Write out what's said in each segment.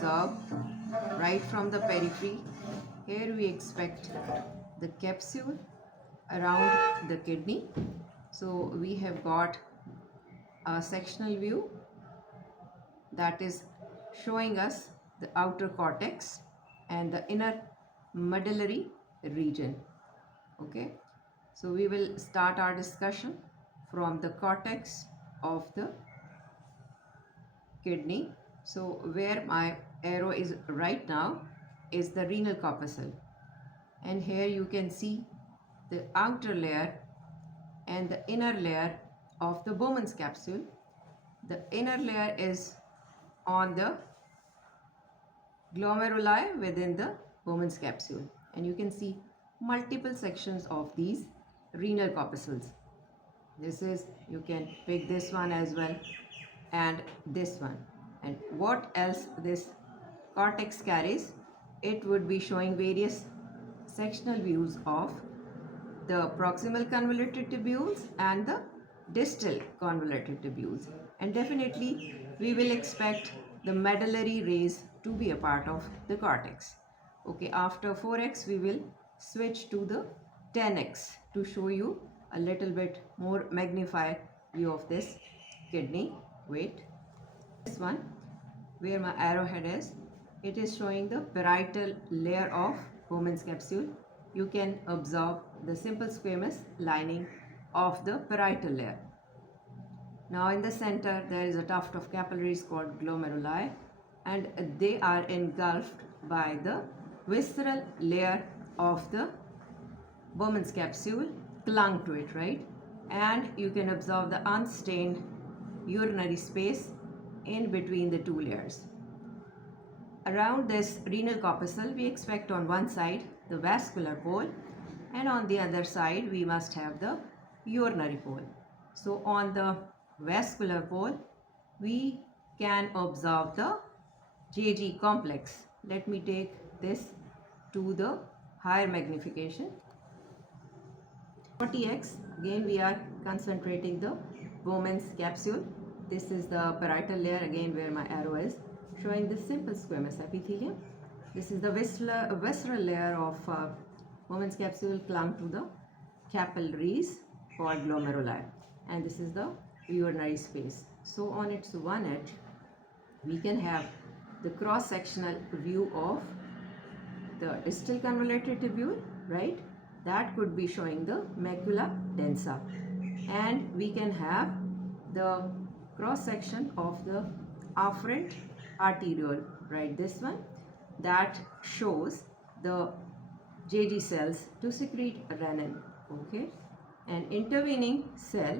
observe right from the periphery. Here we expect the capsule around the kidney. So we have got a sectional view that is showing us the outer cortex and the inner medullary region. Okay, so we will start our discussion from the cortex of the kidney. So where my arrow is right now is the renal corpuscle, and here you can see the outer layer and the inner layer of the Bowman's capsule. The inner layer is on the glomeruli within the Bowman's capsule, and you can see multiple sections of these renal corpuscles. This is, you can pick this one as well, and this one. And what else this cortex carries? It would be showing various sectional views of the proximal convoluted tubules and the distal convoluted tubules, and definitely we will expect the medullary rays to be a part of the cortex. Okay, after 4x we will switch to the 10x to show you a little bit more magnified view of this kidney. Wait, this one where my arrowhead is, it is showing the parietal layer of Bowman's capsule. You can observe the simple squamous lining of the parietal layer. Now in the center there is a tuft of capillaries called glomeruli, and they are engulfed by the visceral layer of the Bowman's capsule, clung to it, right? And you can observe the unstained urinary space in between the two layers. Around this renal corpuscle we expect on one side the vascular pole, and on the other side we must have the urinary pole. So on the vascular pole we can observe the JG complex. Let me take this to the higher magnification. 40x, again we are concentrating the Bowman's capsule. This is the parietal layer, again where my arrow is, showing the simple squamous epithelium. This is the visceral layer of Bowman's capsule clung to the capillaries called glomeruli, and this is the urinary space. So on its one edge we can have the cross-sectional view of the distal convoluted tubule, right? That could be showing the macula densa, and we can have the cross-section of the afferent arteriole, right? This one that shows the JG cells to secrete renin. Okay, and intervening cell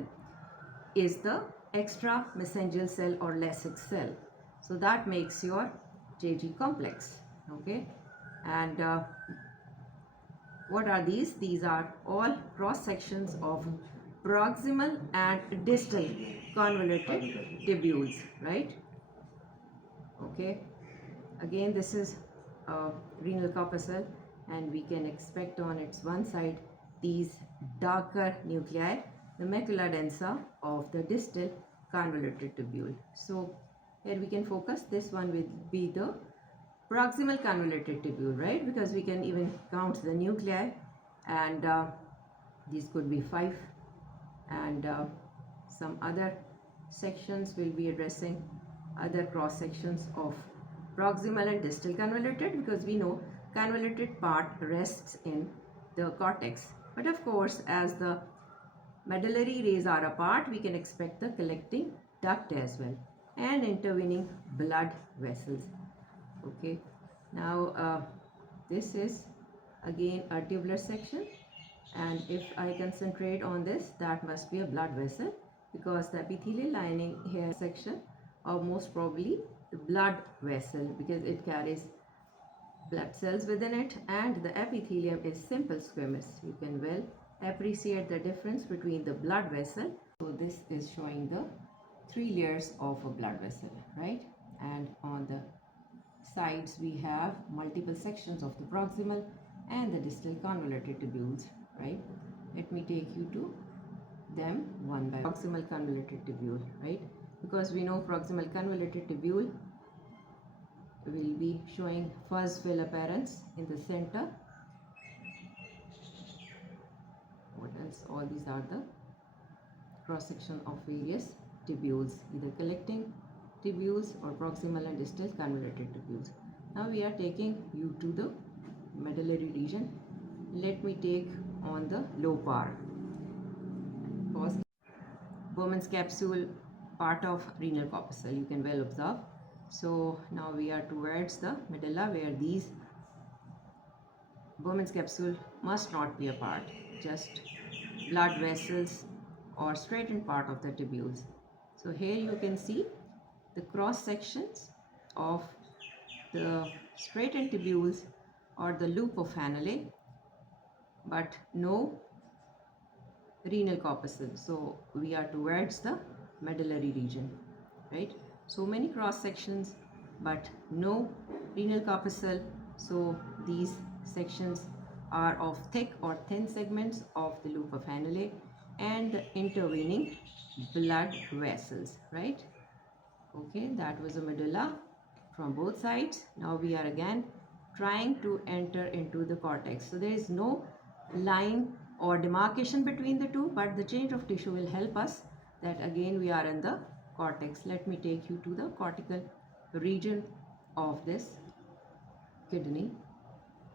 is the extra mesangial cell or Lasix cell. So that makes your JG complex. Okay, and what are these? These are all cross sections of proximal and distal convoluted tubules, right? Okay, again this is a renal corpuscle, and we can expect on its one side these darker nuclei, the macula densa of the distal convoluted tubule. So here we can focus, this one will be the proximal convoluted tubule, right? Because we can even count the nuclei, and these could be 5, and some other sections will be addressing other cross sections of proximal and distal convoluted, because we know convoluted part rests in the cortex. But of course, as the medullary rays are apart, we can expect the collecting duct as well, and intervening blood vessels. Okay, now this is again a tubular section, and if I concentrate on this, that must be a blood vessel, because the epithelial lining here section, or most probably the blood vessel, because it carries blood cells within it, and the epithelium is simple squamous. You can well appreciate the difference between the blood vessel. So this is showing the 3 layers of a blood vessel, right? And on the sides we have multiple sections of the proximal and the distal convoluted tubules, right? Let me take you to them one by one. Proximal convoluted tubule, right? Because we know proximal convoluted tubule will be showing fuzzville appearance in the center. What else? All these are the cross section of various tubules, either collecting tubules or proximal and distal convoluted tubules. Now we are taking you to the medullary region. Let me take on the low part. Bowman's capsule, part of renal corpuscle, you can well observe. So now we are towards the medulla, where these Bowman's capsule must not be a part, just blood vessels or straightened part of the tubules. So here you can see the cross sections of the straightened tubules or the loop of annulae, but no renal corpuscle. So we are towards the medullary region, right? So many cross sections but no renal corpuscle. So these sections are of thick or thin segments of the loop of annulae and the intervening blood vessels, right? Okay, that was a medulla from both sides. Now we are again trying to enter into the cortex. So there is no line or demarcation between the two, but the change of tissue will help us that again we are in the cortex. Let me take you to the cortical region of this kidney.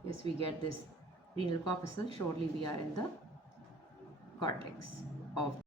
Yes, we get this renal corpuscle. Shortly we are in the cortex of